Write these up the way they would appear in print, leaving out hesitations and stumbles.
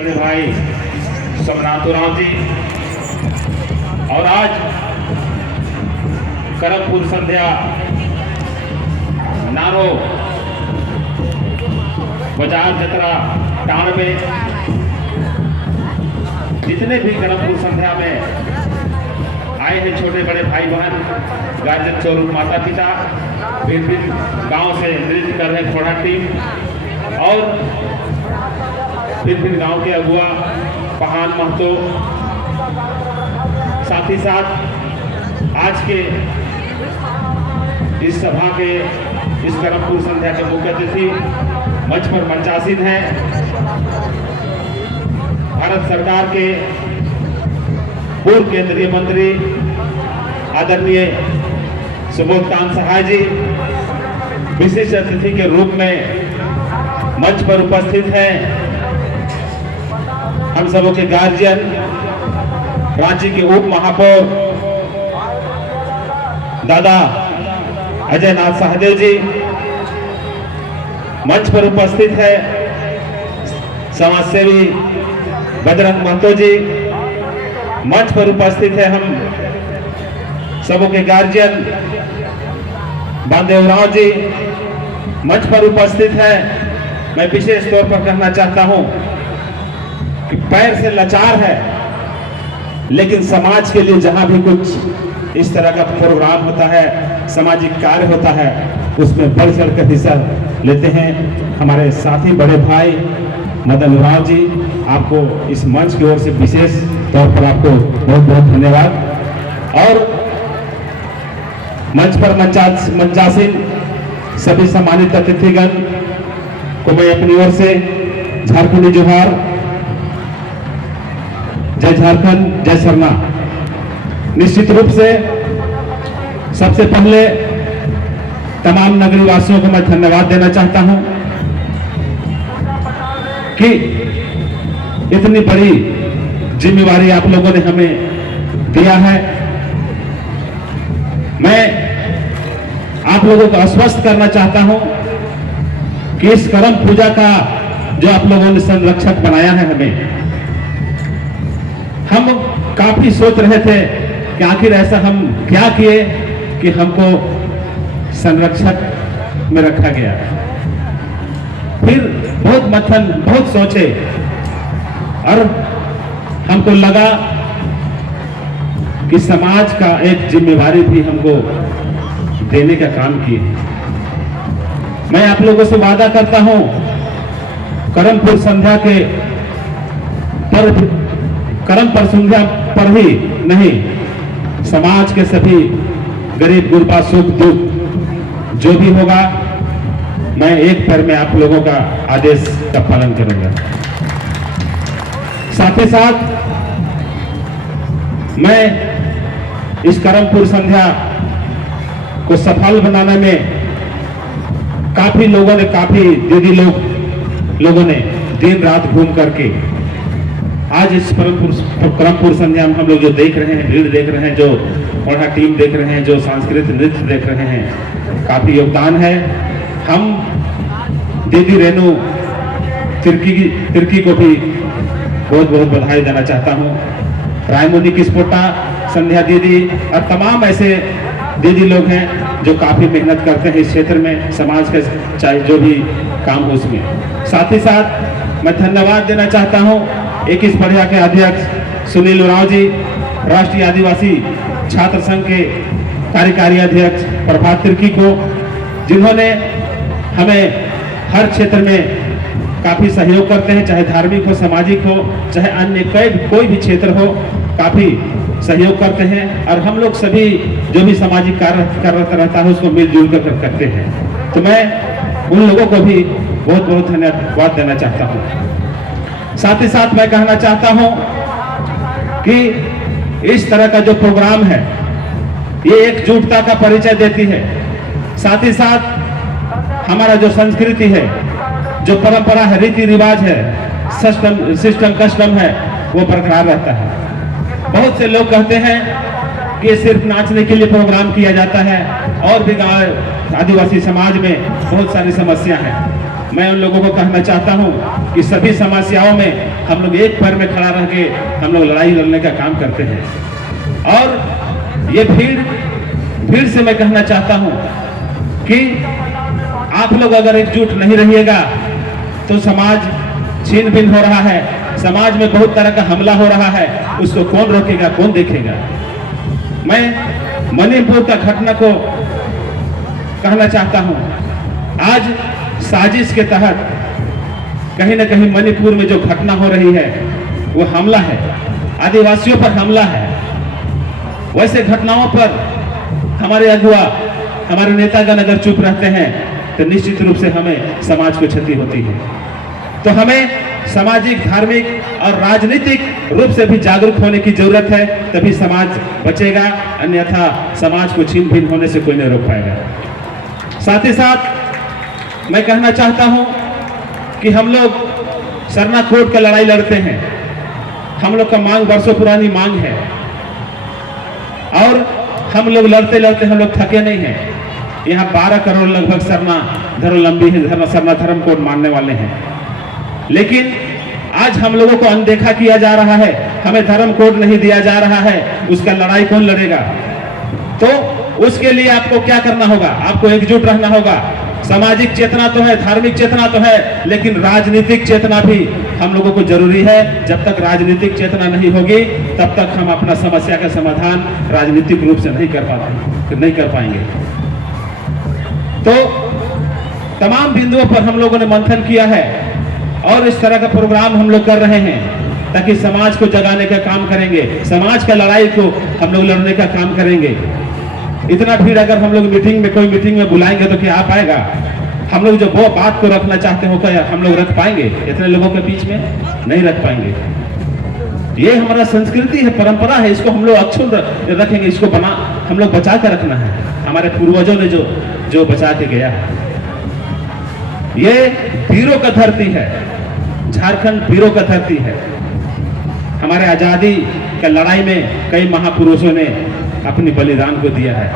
बड़े भाई समनाथुराम जी और आज करमपुर संध्या नारो बाजार जतरा टाण में जितने भी करमपुर संध्या में आए हैं छोटे बड़े भाई बहन गार्जियन स्वरूप माता पिता विभिन्न गांव से नृत्य कर रहे थोड़ा टीम और विभिन्न गांव के अगुआ पहान महतो, साथ ही साथ आज के इस सभा के इस करमपुर संध्या के मुख्य अतिथि मंच पर मंचासीन हैं भारत सरकार के पूर्व केंद्रीय मंत्री आदरणीय सुबोध कांत सहाय जी विशिष्ट अतिथि के रूप में मंच पर उपस्थित हैं हम सबों के गार्जियन रांची के उप महापौर दादा अजय नाथ सहदेव जी, मंच पर उपस्थित है समाजसेवी बजरंग महतो जी, मंच पर उपस्थित है हम सबों के गार्जियन बांदेवराव जी, मंच पर उपस्थित है। मैं विशेष तौर पर कहना चाहता हूं कि पैर से लाचार है लेकिन समाज के लिए जहां भी कुछ इस तरह का प्रोग्राम होता है, सामाजिक कार्य होता है, उसमें बढ़ चढ़कर हिस्सा लेते हैं हमारे साथी बड़े भाई मदन राव जी। आपको इस मंच की ओर से विशेष तौर पर आपको बहुत बहुत धन्यवाद। और मंच पर मंचासीन सभी सम्मानित अतिथिगण को मैं अपनी ओर से झारखंडी जोहार, जय झारखंड जय सरना। निश्चित रूप से सबसे पहले तमाम नगरी वासियों को मैं धन्यवाद देना चाहता हूं कि इतनी बड़ी जिम्मेवारी आप लोगों ने हमें दिया है। मैं आप लोगों को आश्वस्त करना चाहता हूं कि इस करम पूजा का जो आप लोगों ने संरक्षक बनाया है हम काफी सोच रहे थे कि आखिर ऐसा हम क्या किए कि हमको संरक्षक में रखा गया। फिर बहुत मंथन, बहुत सोचे और हमको लगा कि समाज का एक जिम्मेवारी भी हमको देने का काम किए। मैं आप लोगों से वादा करता हूं करमपुर संध्या के करमपुर संध्या पर ही नहीं, समाज के सभी गरीब गुरबा सुख दुख जो भी होगा मैं एक पैर में आप लोगों का आदेश का पालन करूंगा। साथ ही साथ मैं इस करमपुर संध्या को सफल बनाने में काफी लोगों ने, काफी दीदी लोगों ने दिन रात घूम करके आज इस करमपुर संध्या में हम लोग जो देख रहे हैं, भीड़ देख रहे हैं, जो पढ़ा टीम देख रहे हैं, जो सांस्कृतिक नृत्य देख रहे हैं, काफी योगदान है। हम दीदी रेणु तिर्की को भी बहुत बहुत बधाई देना चाहता हूँ। रायमुनी किस्पोटा, संध्या दीदी और तमाम ऐसे दीदी लोग हैं जो काफी मेहनत करते हैं इस क्षेत्र में, समाज के चाहे जो भी काम हो उसमें। साथ ही साथ मैं धन्यवाद देना चाहता हूँ 21 बढ़िया के अध्यक्ष सुनील उरांव जी, राष्ट्रीय आदिवासी छात्र संघ के कार्यकारी अध्यक्ष प्रभात तिर्की को, जिन्होंने हमें हर क्षेत्र में काफी सहयोग करते हैं, चाहे धार्मिक हो, सामाजिक हो, चाहे अन्य कोई भी क्षेत्र हो, काफी सहयोग करते हैं और हम लोग सभी जो भी सामाजिक कार्य रहता है उसको मिलजुल कर करते हैं। तो मैं उन लोगों को भी बहुत बहुत धन्यवाद देना चाहता हूँ। साथ ही साथ मैं कहना चाहता हूं कि इस तरह का जो प्रोग्राम है ये एकजुटता का परिचय देती है। साथ ही साथ हमारा जो संस्कृति है, जो परंपरा है, रीति रिवाज है, सिस्टम कस्टम है, वो बरकरार रहता है। बहुत से लोग कहते हैं कि ये सिर्फ नाचने के लिए प्रोग्राम किया जाता है और भी गाँव आदिवासी समाज में बहुत सारी समस्या है। मैं उन लोगों को कहना चाहता हूं कि सभी समस्याओं में हम लोग एक पैर में खड़ा रह के हम लोग लड़ाई लड़ने का काम करते हैं। और ये फिर से मैं कहना चाहता हूं कि आप लोग अगर एकजुट नहीं रहिएगा तो समाज छीन भिन्न हो रहा है, समाज में बहुत तरह का हमला हो रहा है, उसको कौन रोकेगा, कौन देखेगा। मैं मणिपुर का घटना को कहना चाहता हूं। आज साजिश के तहत कहीं ना कहीं मणिपुर में जो घटना हो रही है वो हमला है, आदिवासियों पर हमला है। वैसे घटनाओं पर हमारे अगुआ, हमारे नेतागण अगर चुप रहते हैं तो निश्चित रूप से हमें समाज को क्षति होती है। तो हमें सामाजिक, धार्मिक और राजनीतिक रूप से भी जागरूक होने की जरूरत है, तभी समाज बचेगा, अन्यथा समाज को छीन भिन्न होने से कोई नहीं रोक पाएगा। साथ ही साथ मैं कहना चाहता हूं कि हम लोग सरना कोर्ट का लड़ाई लड़ते हैं। हम लोग का मांग वर्षों पुरानी मांग है और हम लोग लड़ते लड़ते हम लोग थके नहीं हैं। यहाँ 12 करोड़ लगभग सरना धर्मावलंबी है, सरना धर्म कोड मानने वाले हैं, लेकिन आज हम लोगों को अनदेखा किया जा रहा है, हमें धर्म कोड नहीं दिया जा रहा है। उसका लड़ाई कौन लड़ेगा? तो उसके लिए आपको क्या करना होगा? आपको एकजुट रहना होगा। सामाजिक चेतना तो है, धार्मिक चेतना तो है, लेकिन राजनीतिक चेतना भी हम लोगों को जरूरी है। जब तक राजनीतिक चेतना नहीं होगी तब तक हम अपना समस्या का समाधान राजनीतिक रूप से नहीं कर पाएंगे। तो तमाम बिंदुओं पर हम लोगों ने मंथन किया है और इस तरह का प्रोग्राम हम लोग कर रहे हैं ताकि समाज को जगाने का काम करेंगे, समाज का लड़ाई को हम लोग लड़ने का काम करेंगे। इतना भीड़ अगर हम लोग कोई मीटिंग में बुलाएंगे तो क्या आ पाएगा? हम लोग जो वो बात को रखना चाहते हो क्या हम लोग रख पाएंगे? इतने लोगों के बीच में नहीं रख पाएंगे। ये हमारा संस्कृति है, परंपरा है, इसको हम लोग अक्षुण्ण रखेंगे, इसको हम लोग बचा कर रखना है। हमारे पूर्वजों ने जो बचा के गया है। ये वीरों का धरती है, झारखंड वीरों का धरती है। हमारे आजादी के लड़ाई में कई महापुरुषों ने अपनी बलिदान को दिया है।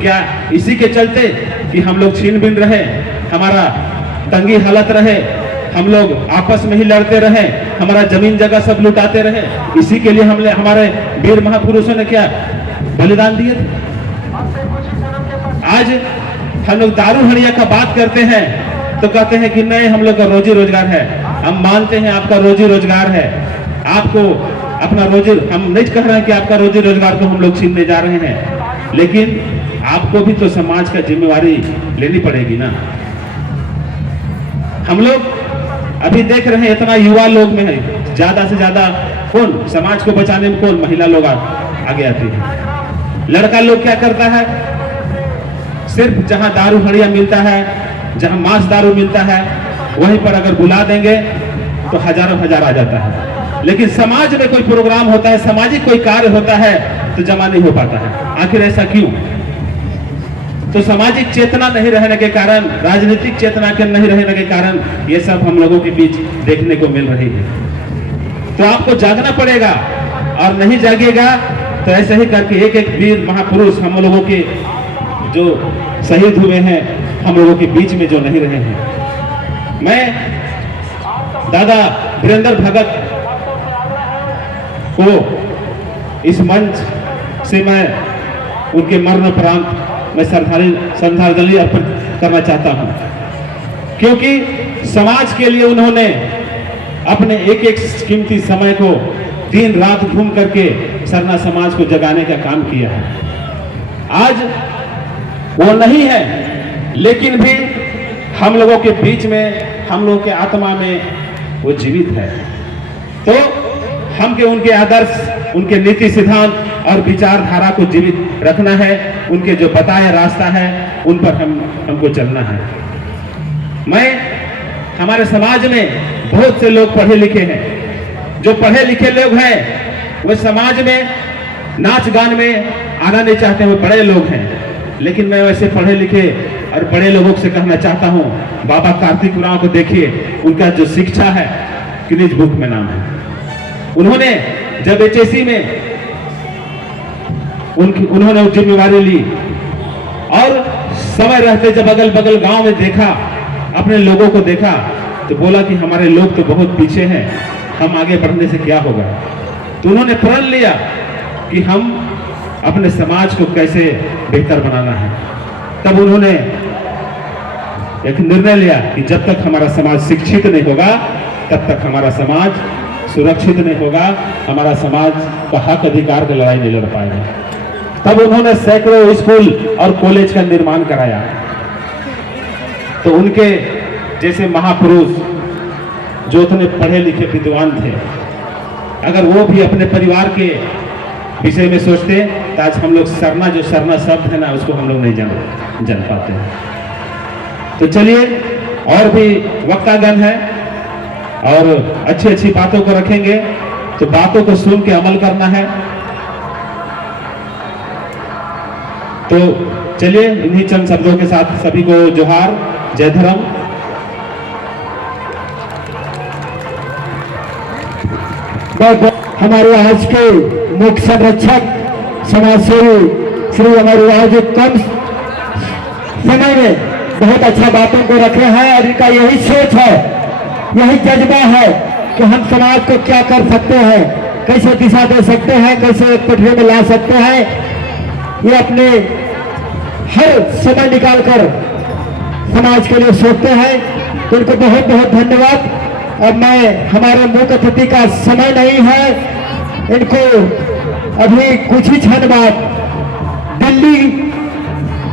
क्या इसी के चलते कि हम लोग छीन भिन्न रहे, हमारा तंगी हालत रहे, हम लोग आपस में ही लड़ते रहे, हमारा जमीन जगह सब लुटाते रहे, इसी के लिए हमारे वीर महापुरुषों ने क्या बलिदान दिए थे? आज हम लोग दारू हड़िया का बात करते हैं तो कहते हैं कि नहीं, हम लोग का रोजी रोजगार है। हम मानते हैं आपका रोजी रोजगार है, आपको अपना हम नहीं कह रहे हैं कि आपका रोजी रोजगार को हम लोग छीनने जा रहे हैं, लेकिन आपको भी तो समाज का जिम्मेवारी लेनी पड़ेगी ना। हम लोग अभी देख रहे हैं इतना युवा लोग में है, ज्यादा से ज्यादा कौन समाज को बचाने में कौन? महिला लोग आगे आती है। लड़का लोग क्या करता है? सिर्फ जहां दारू हड़िया मिलता है, जहां मांस दारू मिलता है, वहीं पर अगर बुला देंगे तो हजारों हजार आ जाता है। लेकिन समाज में कोई प्रोग्राम होता है, सामाजिक कोई कार्य होता है तो जमा नहीं हो पाता है। आखिर ऐसा क्यों? तो सामाजिक चेतना नहीं रहने के कारण, राजनीतिक चेतना के नहीं रहने के कारण ये सब हम लोगों के बीच देखने को मिल रही है। तो आपको जागना पड़ेगा, और नहीं जागिएगा तो ऐसे ही करके एक एक वीर महापुरुष हम लोगों के जो शहीद हुए हैं, हम लोगों के बीच में जो नहीं रहे हैं। मैं दादा वीरेंद्र भगत को इस मंच से मैं उनके मरणोपरांत मैं श्रद्धांजलि अर्पित करना चाहता हूं, क्योंकि समाज के लिए उन्होंने अपने एक एक कीमती समय को दिन रात घूम करके सरना समाज को जगाने का काम किया है। आज वो नहीं है, लेकिन भी हम लोगों के बीच में, हम लोगों के आत्मा में वो जीवित है। तो हम के उनके आदर्श, उनके नीति सिद्धांत और विचारधारा को जीवित रखना है। उनके जो बताया रास्ता है उन पर हमको चलना है। हमारे समाज में बहुत से लोग पढ़े लिखे हैं। जो पढ़े लिखे लोग हैं वो समाज में नाच गान में आना नहीं चाहते, वो बड़े लोग हैं। लेकिन मैं वैसे पढ़े लिखे और बड़े लोगों से कहना चाहता हूं, बाबा कार्तिक उरांव को देखिए, उनका जो शिक्षा है गिनीज बुक में नाम है। उन्होंने जब HSC में उन्होंने जिम्मेवारी ली और समय रहते जब अगल बगल गांव में देखा अपने लोगों को देखा तो बोला कि हमारे लोग तो बहुत पीछे हैं, हम आगे बढ़ने से क्या होगा। तो उन्होंने प्रण लिया कि हम अपने समाज को कैसे बेहतर बनाना है। तब उन्होंने एक निर्णय लिया कि जब तक हमारा समाज शिक्षित नहीं होगा तब तक हमारा समाज सुरक्षित नहीं होगा, हमारा समाज का हक अधिकार की लड़ाई नहीं लड़ पाएगा। तब उन्होंने सैकड़ों स्कूल और कॉलेज का निर्माण कराया। तो उनके जैसे महापुरुष जो उतने पढ़े लिखे विद्वान थे, अगर वो भी अपने परिवार के विषय में सोचते तो आज हम लोग सरना, जो सरना शब्द है ना, उसको हम लोग नहीं जान पाते हैं। तो चलिए, और भी वक्तागण है और अच्छी अच्छी बातों को रखेंगे, तो बातों को सुन के अमल करना है। तो चलिए, इन्हीं चंद शब्दों के साथ सभी को जोहार, जय धर्म। हमारे आज के मुख्य संरक्षक समाज सेवी श्री अमर उरांव जी कम समय में बहुत अच्छा बातों को रखे हैं और इनका यही सोच है, यही जज्बा है कि हम समाज को क्या कर सकते हैं, कैसे दिशा दे सकते हैं, कैसे एक पटरी में ला सकते हैं। ये अपने हर समय निकालकर समाज के लिए सोचते हैं, तो उनको बहुत बहुत धन्यवाद। अब मैं, हमारे मुख्य अतिथि का समय नहीं है, इनको अभी कुछ ही क्षण बाद दिल्ली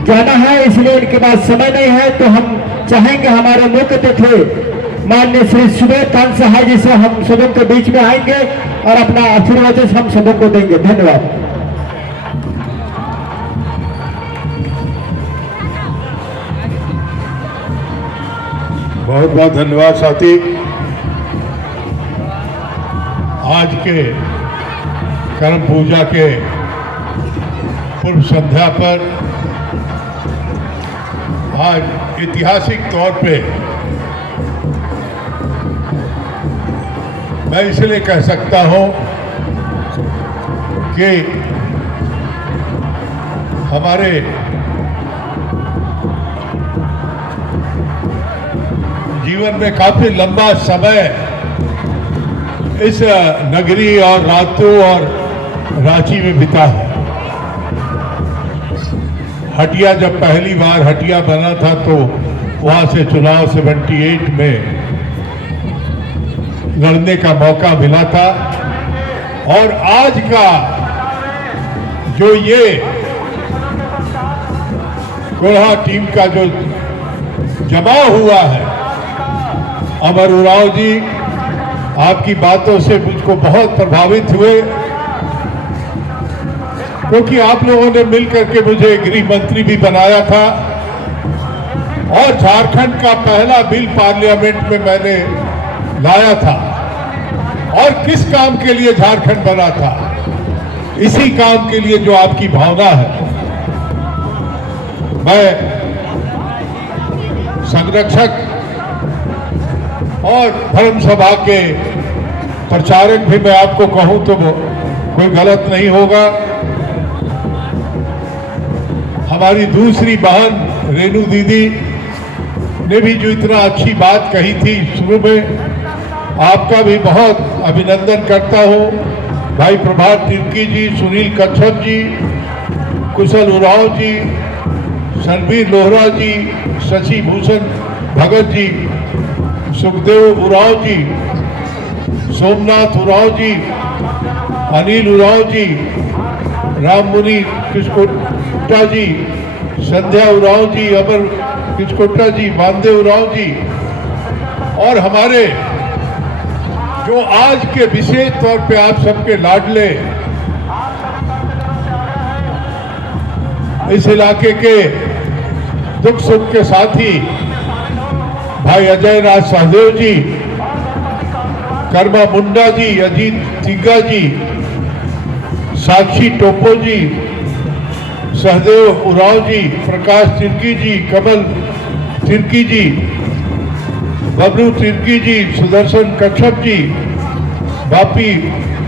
जाना है, इसलिए इनके पास समय नहीं है। तो हम चाहेंगे हमारे मुख्य अतिथि माननीय श्री सुबेद खान साहब जी से हम सबों के बीच में आएंगे और अपना आशीर्वाद हम सबों को देंगे। धन्यवाद। बहुत बहुत धन्यवाद साथी। आज के कर्म पूजा के पूर्व संध्या पर आज ऐतिहासिक तौर पे मैं इसलिए कह सकता हूं कि हमारे जीवन में काफी लंबा समय इस नगरी और रातों और रांची में बिता है। हटिया जब पहली बार हटिया बना था तो वहां से चुनाव 78 में लड़ने का मौका मिला था। और आज का जो ये कोल्हा टीम का जो जमा हुआ है, अमर उरांव जी आपकी बातों से मुझको बहुत प्रभावित हुए, क्योंकि आप लोगों ने मिलकर के मुझे गृह मंत्री भी बनाया था और झारखंड का पहला बिल पार्लियामेंट में मैंने लाया था। और किस काम के लिए झारखंड बना था? इसी काम के लिए जो आपकी भावना है। मैं संरक्षक और धर्म सभा के प्रचारक भी मैं आपको कहूं तो कोई गलत नहीं होगा। हमारी दूसरी बहन रेणु दीदी ने भी जो इतना अच्छी बात कही थी शुरू में, आपका भी बहुत अभिनंदन करता हूं। भाई प्रभात तिर्की जी, सुनील कच्छप जी, कुशल उरांव जी, सनवीर लोहरा जी, शशि भूषण भगत जी, सुखदेव उरांव जी, सोमनाथ उरांव जी, अनिल उरांव जी, राममुनि किस्कोट्टा जी, संध्या उरांव जी, अमर किस्कोट्टा जी, मानदेव उरांव जी, और हमारे जो आज के विशेष तौर पे आप सबके लाडले इस इलाके के दुख सुख के साथी भाई अजय राज सहदेव जी, कर्मा मुंडा जी, अजीत तिग्गा जी, साक्षी टोपो जी, सहदेव उरांव जी, प्रकाश तिर्की जी, कमल तिर्की जी, बबलू तिर्की जी, सुदर्शन कच्छप जी, बापी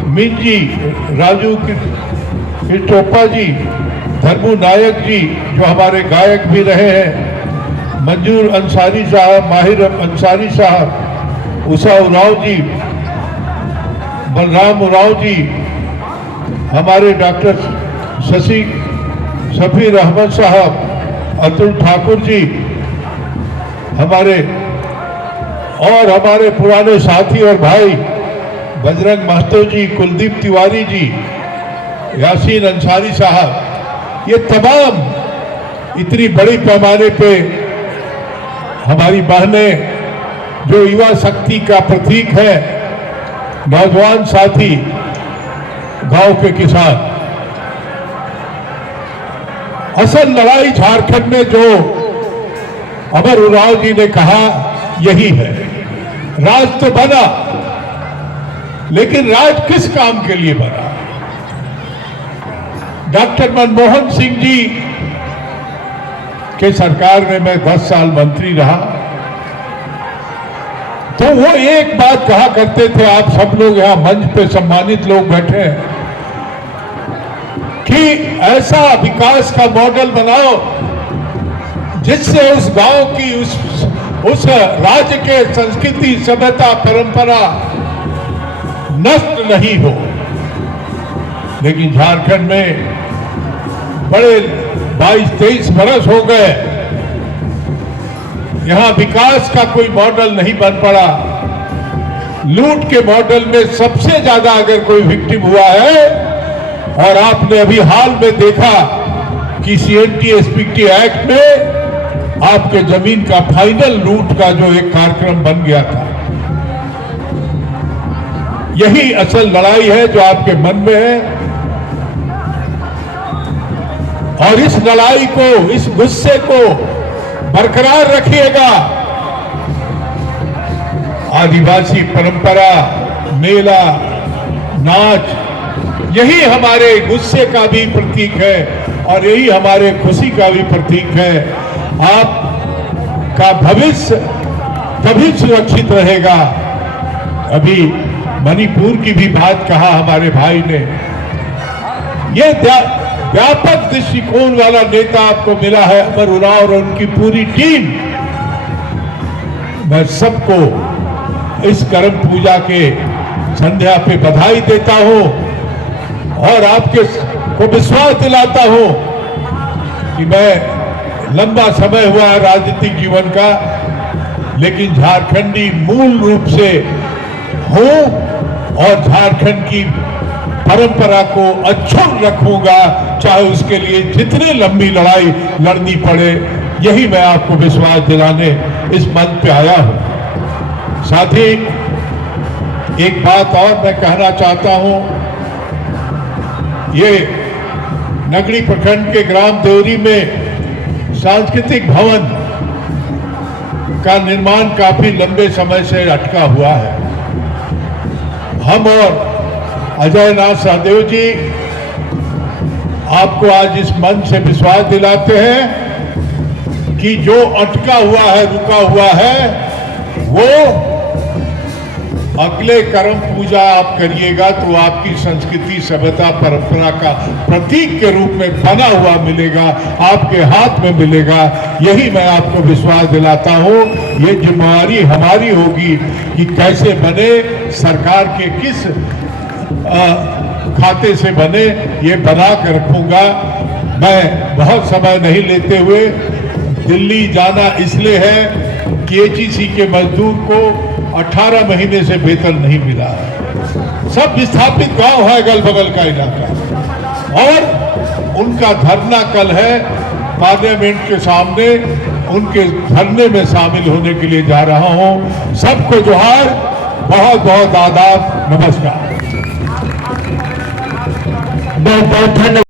मीन जी, राजू टोपा जी, धर्मू नायक जी जो हमारे गायक भी रहे हैं, मंजूर अंसारी साहब, माहिर अंसारी साहब, उषा उराव जी, बलराम उराव जी, हमारे डॉक्टर शफीर अहमद साहब, अतुल ठाकुर जी, हमारे पुराने साथी और भाई बजरंग महतो जी, कुलदीप तिवारी जी, यासीन अंसारी साहब, ये तमाम इतनी बड़ी पैमाने पे हमारी बहनें जो युवा शक्ति का प्रतीक है, नौजवान साथी, गांव के किसान। असल लड़ाई झारखंड में जो अमर उरांव जी ने कहा यही है। राज तो बना, लेकिन राज किस काम के लिए बना? डॉक्टर मनमोहन सिंह जी के सरकार में मैं 10 साल मंत्री रहा, तो वो एक बात कहा करते थे, आप सब लोग यहां मंच पे सम्मानित लोग बैठे हैं, कि ऐसा विकास का मॉडल बनाओ जिससे उस गांव की, उस राज्य के संस्कृति, सभ्यता, परंपरा नष्ट नहीं हो। लेकिन झारखंड में बड़े 22-23 बरस हो गए, यहां विकास का कोई मॉडल नहीं बन पड़ा। लूट के मॉडल में सबसे ज्यादा अगर कोई विक्टिम हुआ है, और आपने अभी हाल में देखा कि CNT-SPT एक्ट में आपके जमीन का फाइनल लूट का जो एक कार्यक्रम बन गया था, यही असल लड़ाई है जो आपके मन में है। और इस लड़ाई को, इस गुस्से को बरकरार रखिएगा। आदिवासी परंपरा, मेला, नाच, यही हमारे गुस्से का भी प्रतीक है और यही हमारे खुशी का भी प्रतीक है। आपका भविष्य तभी सुरक्षित रहेगा। अभी मणिपुर की भी बात कहा हमारे भाई ने, ये व्यापक दृष्टिकोण वाला नेता आपको मिला है अमर उरांव और उनकी पूरी टीम। मैं सबको इस करम पूजा के संध्या पे बधाई देता हूं और आपके को विश्वास दिलाता हूं कि मैं, लंबा समय हुआ है राजनीतिक जीवन का, लेकिन झारखंडी मूल रूप से हूं और झारखंड की परंपरा को अक्षुण्ण रखूंगा, चाहे उसके लिए जितनी लंबी लड़ाई लड़नी पड़े। यही मैं आपको विश्वास दिलाने इस मंच पे आया हूं। साथ ही एक बात और मैं कहना चाहता हूं, ये नगड़ी प्रखंड के ग्राम देवरी में सांस्कृतिक भवन का निर्माण काफी लंबे समय से अटका हुआ है। हम और अजय नाथ सहदेव जी आपको आज इस मंच से विश्वास दिलाते हैं कि जो अटका हुआ है, रुका हुआ है, वो अगले करम पूजा आप करिएगा तो आपकी संस्कृति, सभ्यता, परंपरा का प्रतीक के रूप में बना हुआ मिलेगा, आपके हाथ में मिलेगा। यही मैं आपको विश्वास दिलाता हूं। ये जिम्मेवारी हमारी होगी कि कैसे बने, सरकार के किस खाते से बने, ये बना कर रखूंगा। मैं बहुत समय नहीं लेते हुए, दिल्ली जाना इसलिए है कि HEC के मजदूर को 18 महीने से वेतन नहीं मिला है। सब विस्थापित गांव है अगल बगल का इलाका, और उनका धरना कल है पार्लियामेंट के सामने। उनके धरने में शामिल होने के लिए जा रहा हूं। सबको जोहार, बहुत बहुत आदाब, नमस्कार। बहुत बहुत धन्यवाद।